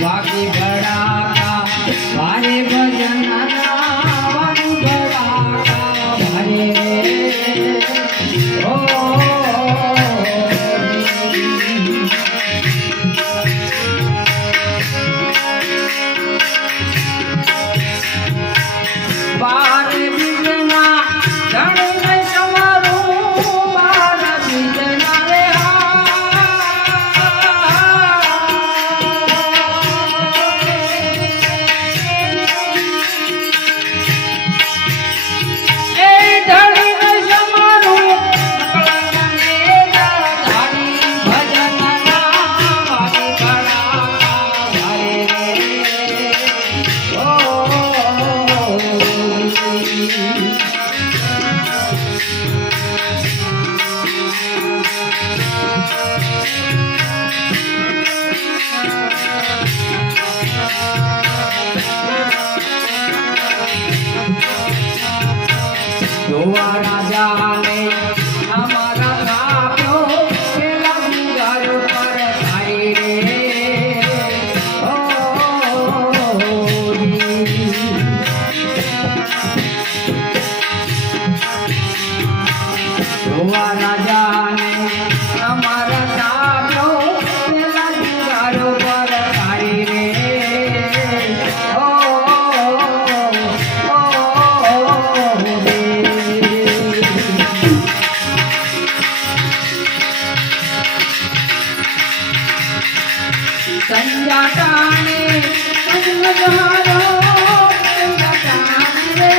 વાગે ભડાકા ભારે ભજનના વાગે ભડાકા ભારે રાજાને અમારા રાપ્યો પેલા ગુગારો પર થાય રે જોવા રાજાને અમારા રાપ્યો પેલા ગુગારો પર થાય રે સંજાતાને સંજહારો સંજાતાને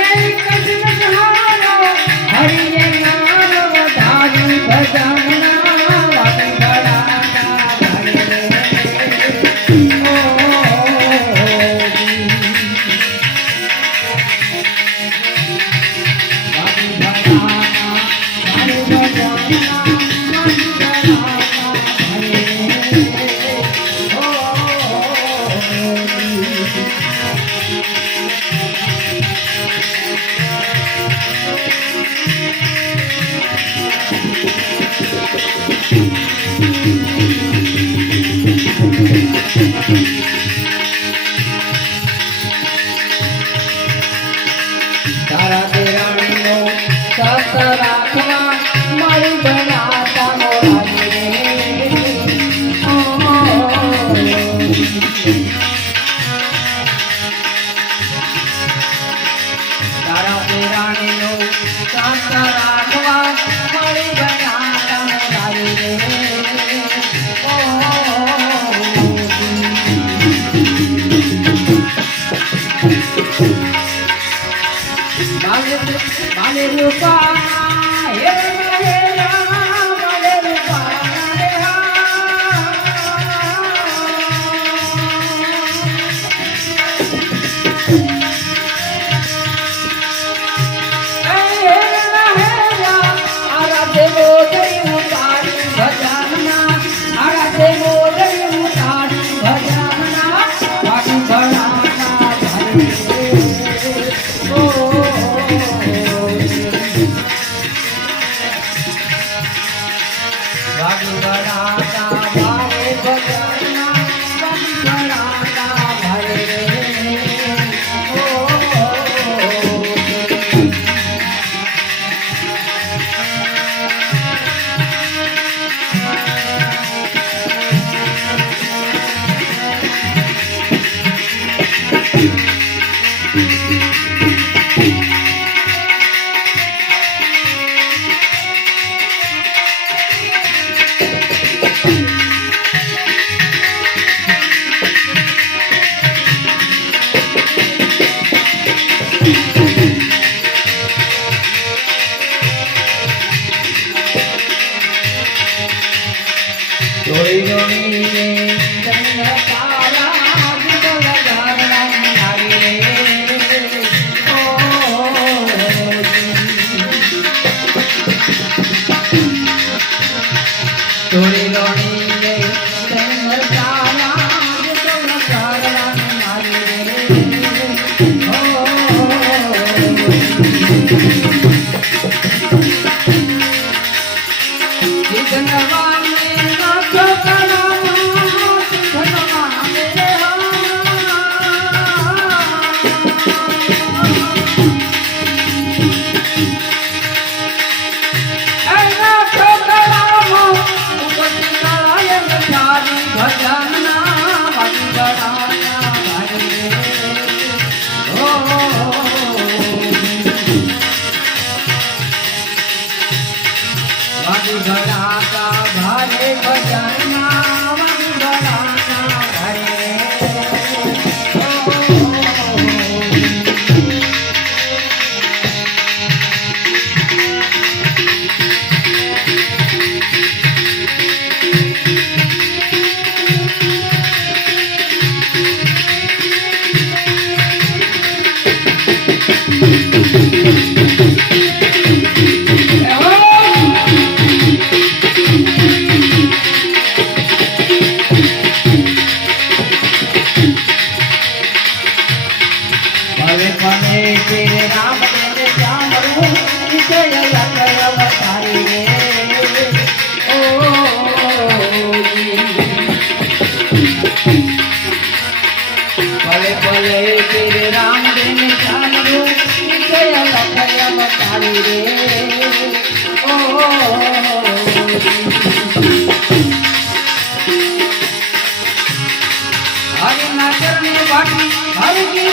એક સંજહારો હરિએ નામ વધારી ભજનના વાગે ભડાકા ભારે તારા દેરાણીનો સત રાખવા મારી બનાતા તારા દેરાણીનો સત રાખવા મારી બનાતા Vale rupa, vale rupa, તેરે રામ તેરે જામરું વિજય લખય અવતારી રે ઓ ભલે ભલે તેરે રામ તેરે જામરું વિજય લખય અવતારી રે ઓ હરિના ચરણે વાટી હરકી